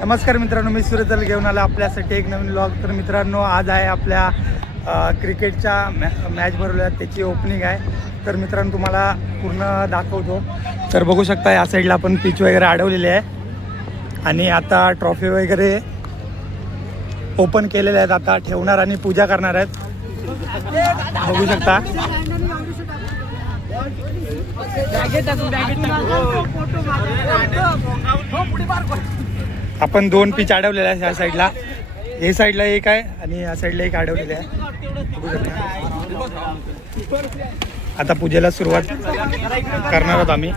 नमस्कार मित्रांनो मी सूर्यदल घेऊन आलो आपल्यासाठी एक नवीन ब्लॉग तर मित्रांनो आज आहे आपल्या क्रिकेटच्या मॅ मॅच भरवल्या त्याची ओपनिंग आहे. तर मित्रांनो तुम्हाला पूर्ण दाखवतो. तर बघू शकता या साईडला आपण पिच वगैरे अडवलेली आहे. आणि आता ट्रॉफी वगैरे ओपन केलेले आहेत. आता ठेवणार आणि पूजा करणार आहेत. बघू शकता. आपण दोन पिच अडवलेले आहे ह्या साईडला हे साईडला एक आहे आणि या साईडला एक अडवलेले आहे. आता पूजेला सुरुवात करणार आहोत आम्ही.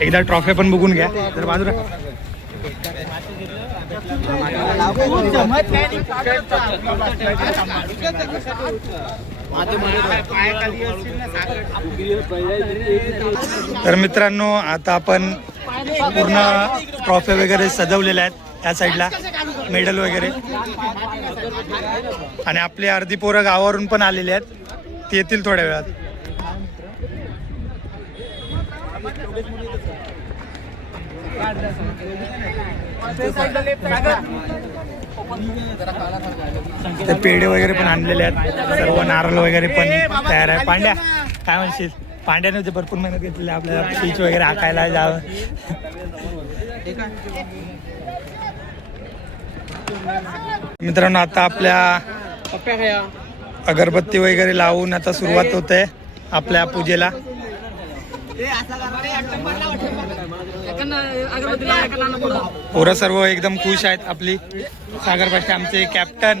एकदा ट्रॉफी पण बघून घ्या. तर बाजूला. तर मित्रांनो आता आपण पूर्ण ट्रॉफी वगैरे सजवलेल्या आहेत या साईडला. मेडल वगैरे. आणि आपली अर्धी पोरं गावावरून पण आलेली आहेत. ती येतील थोड्या वेळात. ते पेढे वगैरे पण आणलेले आहेत. सर्व नारळ वगैरे पण तयार आहे. पांड्या काय म्हणशील? पांड्याने होते भरपूर मेहनत घेतलेली आपल्याला पीच वगैरे हाकायला जावं. मित्रांनो आता आपल्या अगरबत्ती वगैरे लावून आता सुरुवात होते आपल्या पूजेला. पोरं सर्व एकदम खुश आहेत आपली. सागर आमचे कॅप्टन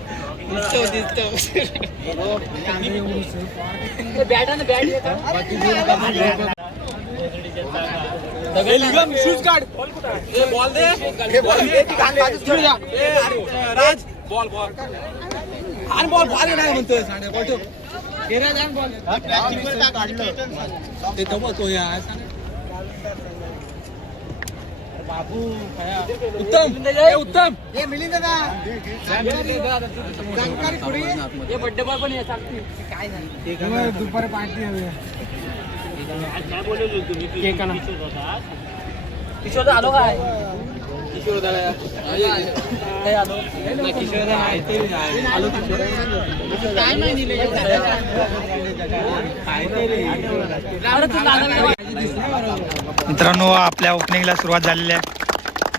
शूज काढ बॉल दे राज बॉल बॉल आणि बॉल बॉल नाही म्हणतोय सांडे बॉल ठेव हे राज, आण बॉल ते दमवतो यार उत्तम ए, उत्तम। बड्डे बॉल पण दुपारी पार्टी किशोर आलो काय? किशोर दादा काय आलो. नाही किशोर नाही ते नाही. आलो किशोर काय नाही दिले मित्रांनो आपल्या ओपनिंगला सुरुवात झालेली आहे.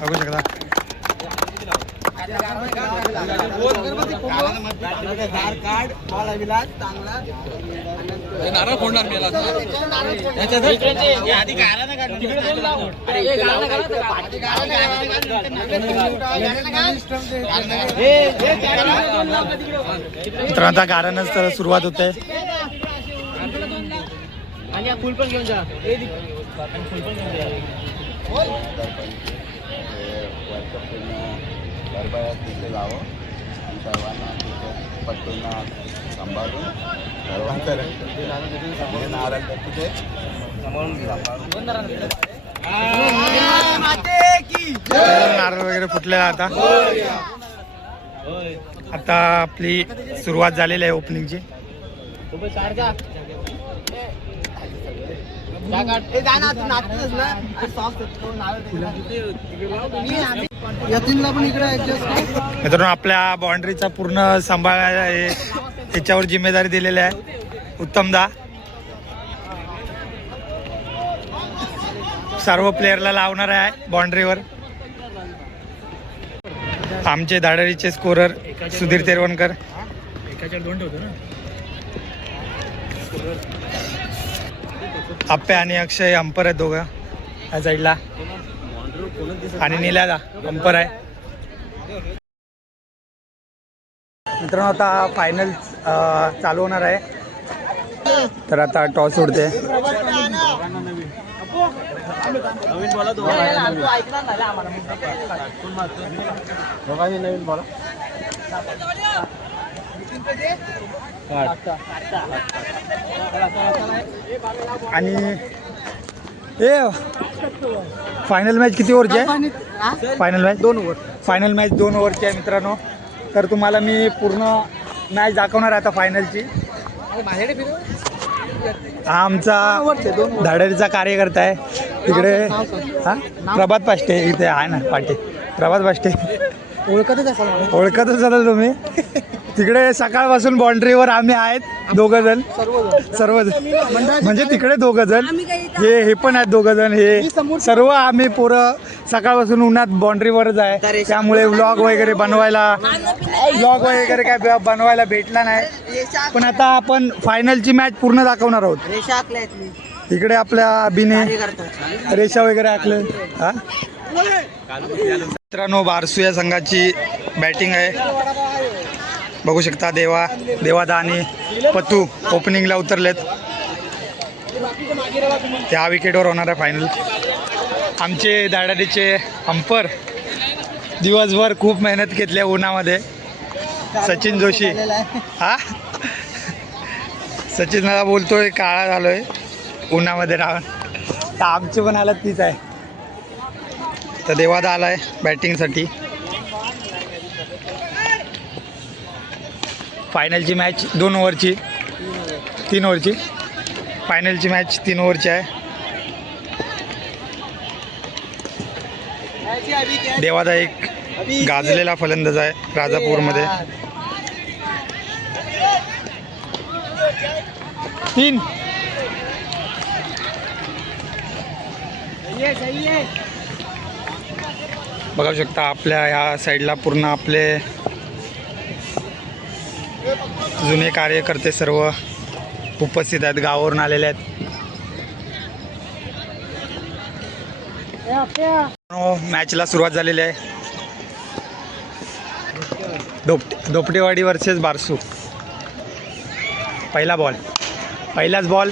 बघू शकता. नारळ फोडणार मी मित्रांनो आता गारानच तर सुरुवात होते. आणि फुल पण घेऊन जा. गरबा तिथे जावं आणि सर्वांना तिथे पट्टूंना सांभाळून सर्वांचं हे नारळ वगैरे फुटलेला आता आता आपली सुरुवात झालेली आहे ओपनिंगची पण मित्रांनो आपल्या बाउंड्रीचा पूर्ण सांभाळायला याच्यावर जिम्मेदारी दिलेली आहे. उत्तमदा सर्व प्लेअरला लावणार आहे बाउंड्रीवर. आमचे दाडरीचे स्कोरर सुधीर तेरवणकर. आप्पे आणि अक्षय अंपर आहेत दोघं. या साईडला. आणि निलादा अंपर आहे. मित्रांनो आता फायनल चालू होणार आहे. तर आता टॉस उडते. नवीन बोला आणि ए फायनल मॅच किती ओव्हरची आहे? फायनल मॅच दोन ओव्हर फायनल मॅच दोन ओव्हरची आहे मित्रांनो. तर तुम्हाला मी पूर्ण मॅच दाखवणार आहे आता फायनलची हा आमचा धाडेरीचा कार्यकर्ता आहे. तिकडे हा? प्रभात पाष्टे इथे आहे ना पाटे प्रभात पाष्टे. ओळखतच असाल ओळखतच झालं तुम्ही. तिकडे सकाळपासून बाउंड्रीवर आम्ही आहेत दोघं जण सर्वजण. म्हणजे तिकडे दोघं जण हे हे पण आहेत दोघं जण हे सर्व आम्ही पोरं सकाळपासून उन्हात बाउंड्रीवरच आहे त्यामुळे व्लॉग वगैरे बनवायला व्लॉग वगैरे काय ब- बनवायला भेटला नाही. पण आता आपण फायनलची मॅच पूर्ण दाखवणार आहोत. रेषा आखल्या इकडे आपल्या अभिनय रेषा वगैरे आखले. हा? मित्रांनो बारसू या संघाची बॅटिंग आहे. बघू शकता देवा देवादा आणि पतू ओपनिंगला उतरलेत. त्या विकेटवर होणार आहे फायनल आमचे दाडाडीचे अंपर दिवसभर खूप मेहनत घेतली उन्हामध्ये. सचिन जोशी. हा? सचिन मला बोलतोय काळा झालोय. उन्हामध्ये राहून. तर आमची पण हालत तीच आहे. तर देवादा आहे बॅटिंगसाठी फायनलची मॅच दोन ओव्हरची तीन ओव्हरची फायनलची मॅच तीन ओव्हरची आहे. देवादा एक गाजलेला फलंदाज आहे राजापूरमध्ये. तीन. बघू शकता आपल्या ह्या साईडला पूर्ण आपले जुने कार्यकर्ते सर्व उपस्थित आहेत गावावरून आलेले आहेत. मॅचला सुरुवात झालेली आहे. दोपटे दोपटेवाडी वर्सेस बारसू. पहिला बॉल पहिलाच बॉल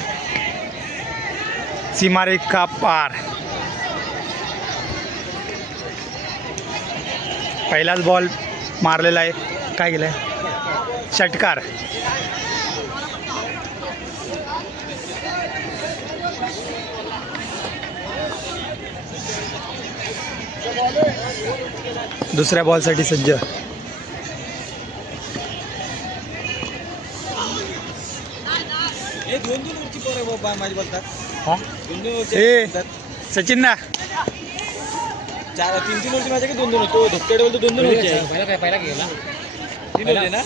सीमारेखा पार. पहिलाच बॉल मारलेला आहे. काय केलं आहे षटकार. दुसऱ्या बॉलसाठी सज्ज. हे दोन दोन वरची पोरं बाबा माझी बोलतात. हा? ए. सचिन ना. चार तीन तीन वरची माझ्या दोन दोन होतो. धोक्याडे बोलतो दोन दोन आहे पहिला काय पहिला गेला. तीन होते ना?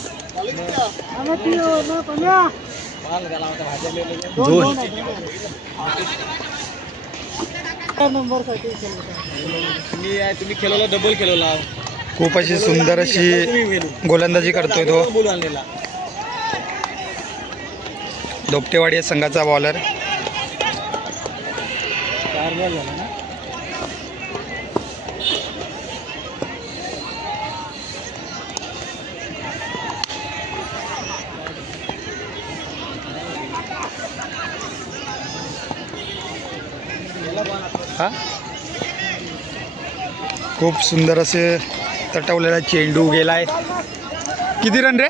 तुम्ही तुम्ही खेळवला डबल खेळवला. खूप अशी सुंदर अशी. गोलंदाजी करतोय तो. दोपटेवाडी या संघाचा बॉलर चार बॉल झाला ना हा खूप सुंदर असे तटवलेला चेंडू गेलाय. किती रन रे?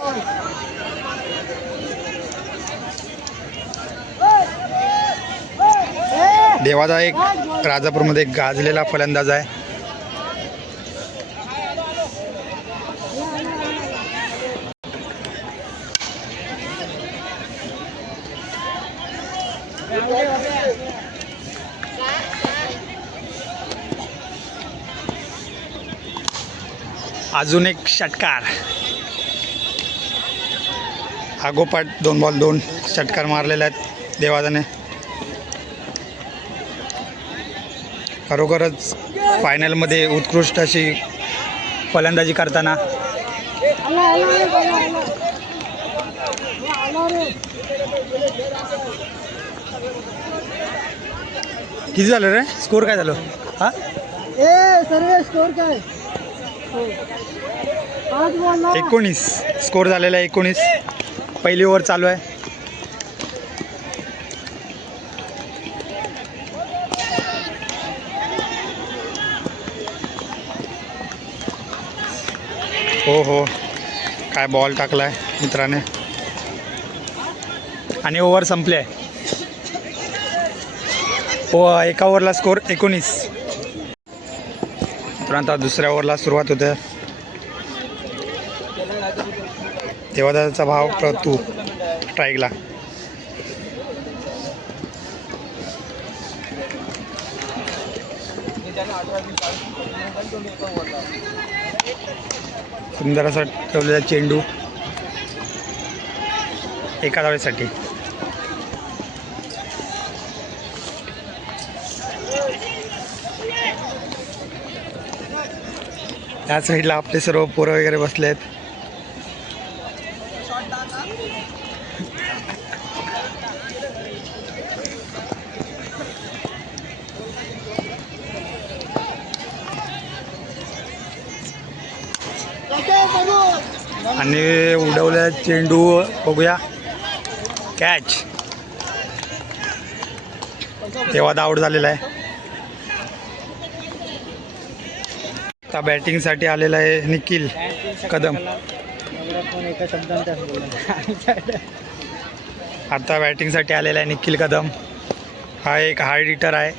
देवादा एक राजापूरमध्ये गाजलेला फलंदाज आहे. अजून एक षटकार. आगोपाठ दोन बॉल दोन षटकार मारलेले आहेत देवादाने. खरोखरच फायनलमध्ये उत्कृष्ट अशी फलंदाजी करताना. किती झालं रे? स्कोर काय झालं? हा? एकोणीस. स्कोर झालेला आहे एकोणीस. पहिली ओव्हर चालू आहे. हो हो. काय बॉल टाकलाय मित्राने. आणि ओव्हर संपले. हो एका ओव्हरला स्कोर एकोणीस. तुरंत आता दुसऱ्या ओव्हरला सुरुवात होते. देवादाचा भाव प्रतू स्ट्राईकला. सुंदर असा ठेवलेला चेंडू. एका धावेसाठी. त्या साईडला आपले सर्व पोरं वगैरे बसले आहेत आणि उडवल्या चेंडू बघूया. कॅच तेव्हा आउट झालेला आहे. आता बॅटिंगसाठी आलेला आहे निखिल कदम. आता बॅटिंगसाठी आलेला आहे निखिल कदम. हा एक हार्ड हिटर आहे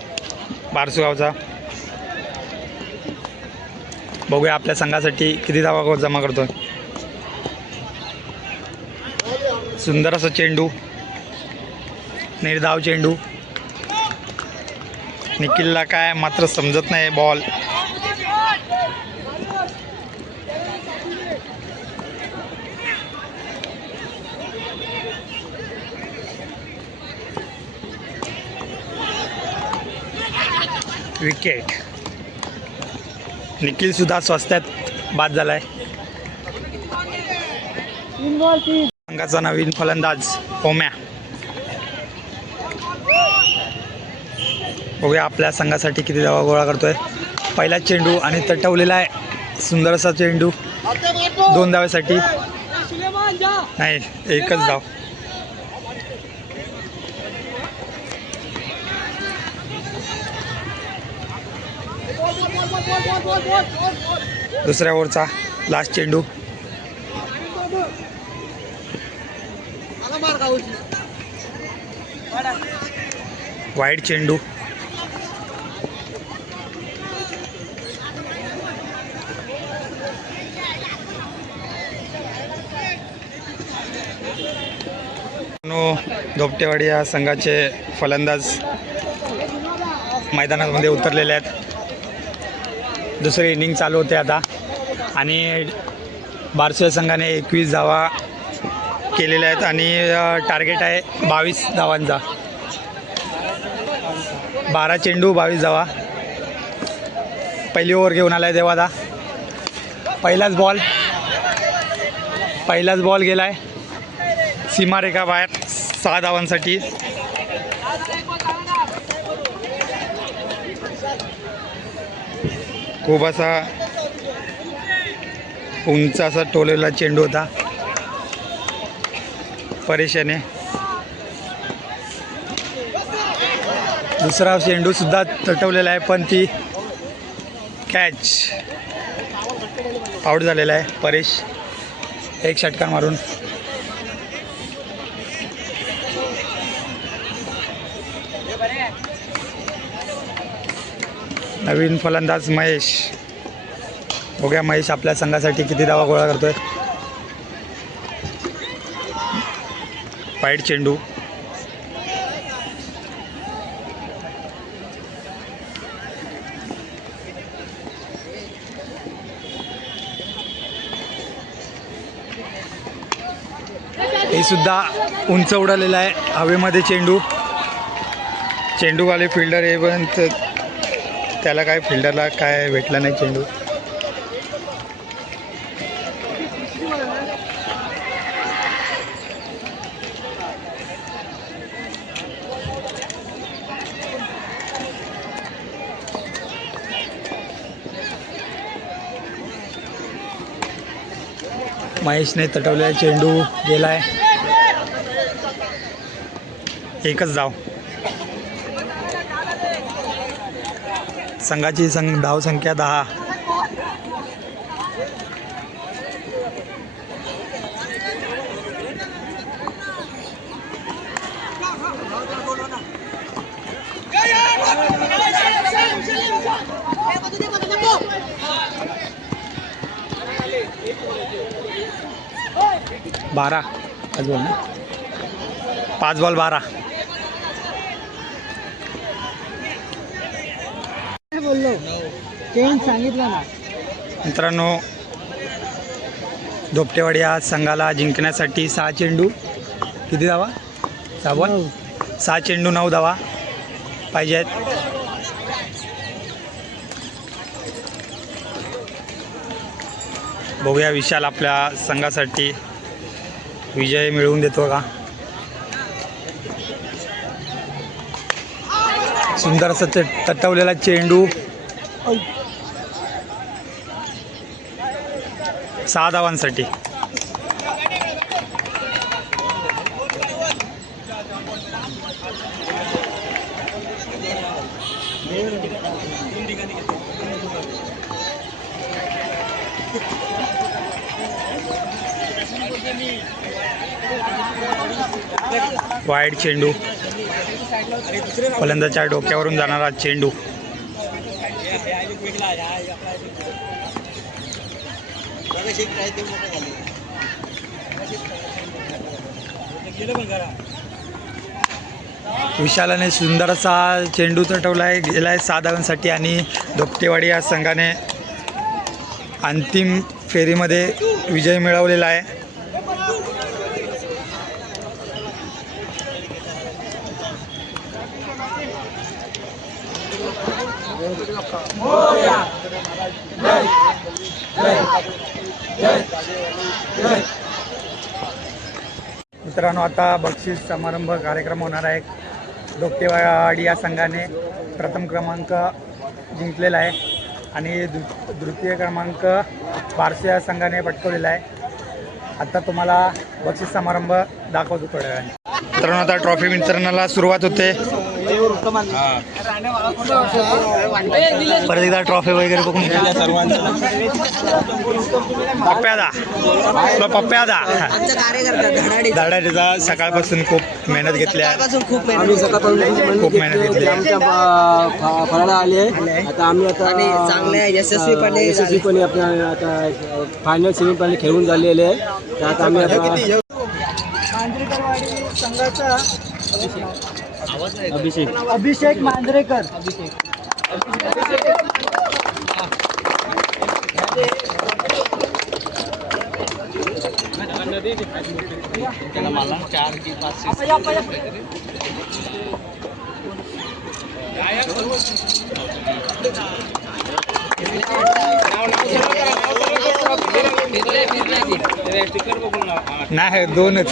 बारसुगावचा. बघूया आपल्या संघासाठी किती धावा जमा करतो सुंदर असं चेंडू. निर्धाव चेंडू. निखिलला काय मात्र समजत नाही बॉल विकेट निखिल सुद्धा स्वस्त्यात बाद झालाय. संघाचा नवीन फलंदाज ओम्या बघूया आपल्या संघासाठी किती धावा गोळा करतोय. पहिला चेंडू आणि तटवलेला आहे. सुंदर असा चेंडू. दोन धाव्यासाठी. नाही एकच धाव. दुसऱ्या ओव्हरचा लास्ट चेंडू. वाईट चेंडू. नो धोपटेवाडी या संघाचे फलंदाज मैदानामध्ये उतरलेले आहेत. दुसरी इनिंग चालू होते आता. आणि बारसुया संघाने एकवीस धावा केलेल्या आहेत आणि टार्गेट आहे बावीस धावांचा. बारा चेंडू बावीस धावा. पहिली ओव्हर घेऊन आला आहे देवादा. पहिलाच बॉल पहिलाच बॉल गेला आहे सीमारेखा बाहेर सहा धावांसाठी. खूप असा उंच असा टोलेला चेंडू होता. परेशाने. दुसरा चेंडू सुद्धा तटवलेला आहे पण ती कॅच आउट झालेला आहे परेश. एक षटकार मारून. नवीन फलंदाज महेश. बघूया महेश आपल्या संघासाठी किती धावा गोळा करतोय. वाईट चेंडू. हे सुद्धा उंच उडालेलं आहे हवेमध्ये चेंडू. चेंडूवाले फिल्डर आहे पण त्याला काय फिल्डरला काय भेटला नाही चेंडू. महेशने तटवलेला चेंडू गेलाय एकच धाव संघाची संघ धाव संख्या दहा बारा. पाच बॉल ना. पाच बॉल बारा. बोललो? सांगितलं ना? मित्रांनो धोपटेवाडी आज संघाला जिंकण्यासाठी सहा चेंडू. किती धावा? सहा बॉल? सहा चेंडू नऊ धावा पाहिजे आहेत बघूया विशाल आपल्या संघासाठी विजय मिळवून देतो का? सुंदर असं ते तटवलेला चेंडू. सहा धावांसाठी वाईट चेंडू. फलंदाच्या डोक्यावरून जाणारा चेंडू. विशालाने सुंदर असा चेंडू चटवला आहे गेला आहे सहा धावांसाठी आणि दोपटेवाडी या संघाने अंतिम फेरीमध्ये विजय मिळवलेला आहे. मित्रांनो आता बक्षीस समारंभ कार्यक्रम होणार आहे. डोक्टेवाडी या संघाने प्रथम क्रमांक जिंकलेला आहे आणि दु द्वितीय क्रमांक बारशे या संघाने पटकवलेला आहे. आता तुम्हाला बक्षीस समारंभ दाखवतो थोड्या वेळाने मित्रांनो आता ट्रॉफी वितरणाला सुरुवात होते. परत एकदा ट्रॉफी वगैरे बघून पप्प्यादा. पप्प्यादा. आमचा कार्यकर्ता धडाडी. दाडाडीचा सकाळपासून खूप मेहनत घेतली आहे. पासून खूप आम्ही सकाळपासून खूप मेहनत घेतली आहे. आमच्या फ- फ- फळाला आले आता आम्ही आता आणि चांगल्या यशस्वीपणे यशस्वीपणे आपल्या आता फायनल सेमीफायनल खेळून झालेले आहे. तर आता आम्ही आता संघाचा अभिषेक. अभिषेक मांजरेकर. नाही दोनच.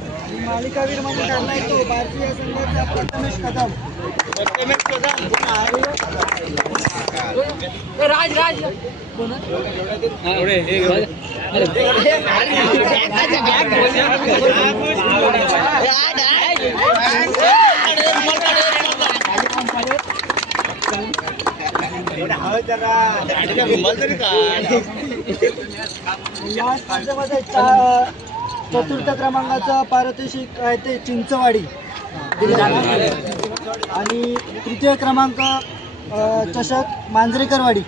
मालिकावीरमध्ये ठरला तो. भारतीय संघाचा प्रथमेश कदम. या स्पर्धेमध्ये चतुर्थ क्रमांकाचा पारितोषिक आहे ते चिंचवाडी. आणि तृतीय क्रमांक चषक मांजरेकरवाडी.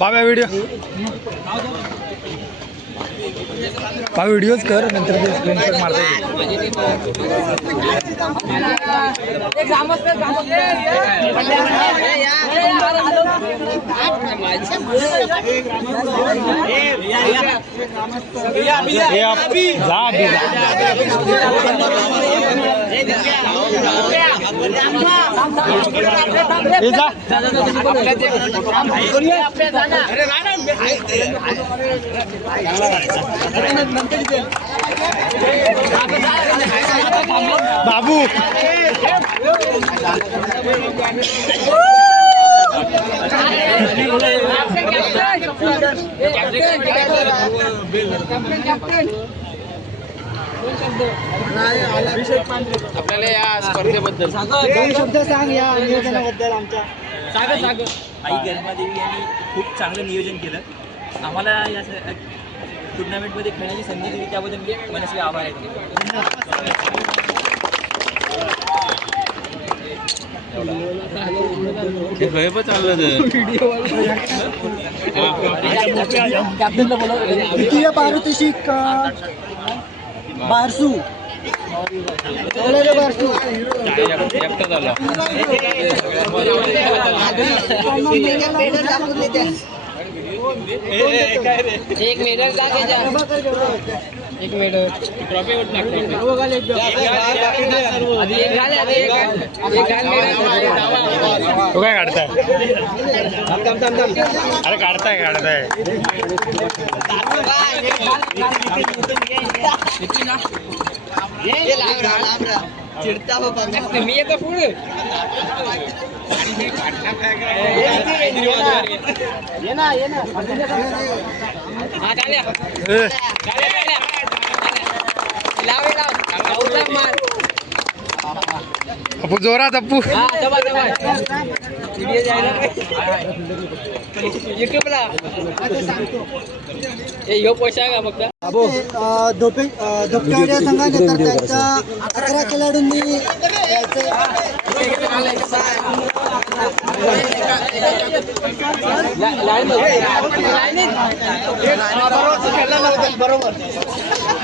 बाबा व्हिडिओ बा व्हिडिओच कर नंतर ते स्क्रीनशॉट मारता. येईल बाबू आपल्याला या स्पर्धेबद्दल. दोन शब्द सांग या नियोजनाबद्दल आमच्या. आई गर्मादेवी यांनी खूप चांगलं नियोजन केलं. आम्हाला या टुर्नामेंटमध्ये खेळण्याची संधी दिली त्याबद्दल मी मनस्वी आभार आहे. द्वितीय पारितोषिक अ, बारसू कवळेरे बारसू एक मेडल का एक मेडल एक घाल आधी एक घाल. एक घाल medal. तो काय काढताय अरे काढताय काढताय मी येतो पुढे हा गाड्या ए, गाड्या गाड्या लाव हे लाव उडला मार अप्पू जोरात हा जायला युट्यूबला फक्त? धोपे संघाने तर त्यांच्या अकरा खेळाडूंनी याचे-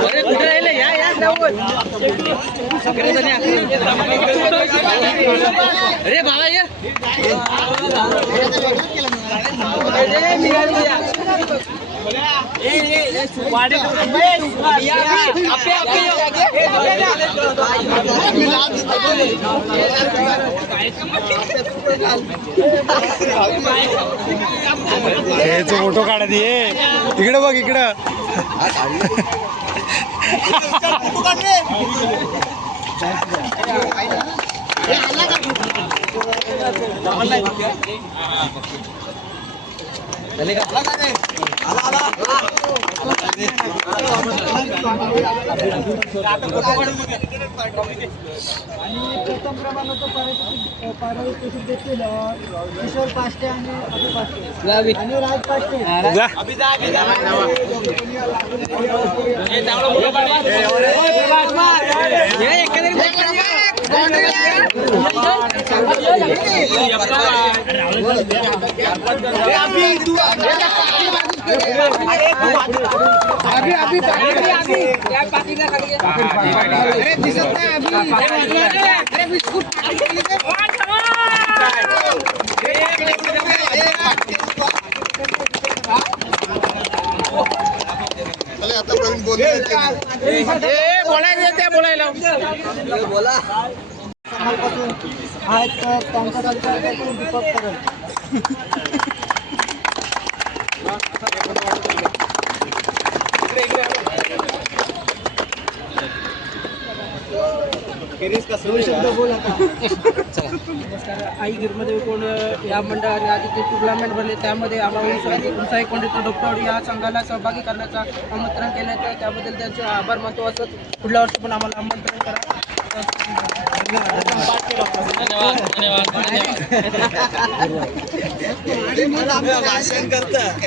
अरे कुठे राहिले? या अरे बाबा ये. फोटो काढत ये इकडं बघ इकडं. आला का आणि प्रथम क्रमांकाचं पारितोषिक देखील किशोर पाष्टे आणि अभि पाष्टे आणि राज पाष्टे जा समाजपासून आहेत तर त्यांचा संचालक दीपक करल दोन शब्द बोल आता বলাই যেতে বলাইলাম বলা আয় তো পঞ্চাশ হাজার বিপদ করেন। आई गिरमध्ये कोण या मंडळाने आधी जे टुर्नामेंट भरले त्यामध्ये आम्हाला उंचाई कोंडीचा डॉक्टर या संघाला सहभागी करण्याचं आमंत्रण केलं तर त्याबद्दल त्यांचे आभार मानतो. असंच पुढल्या वर्षी पण आम्हाला आमंत्रण करा. भाषण करता.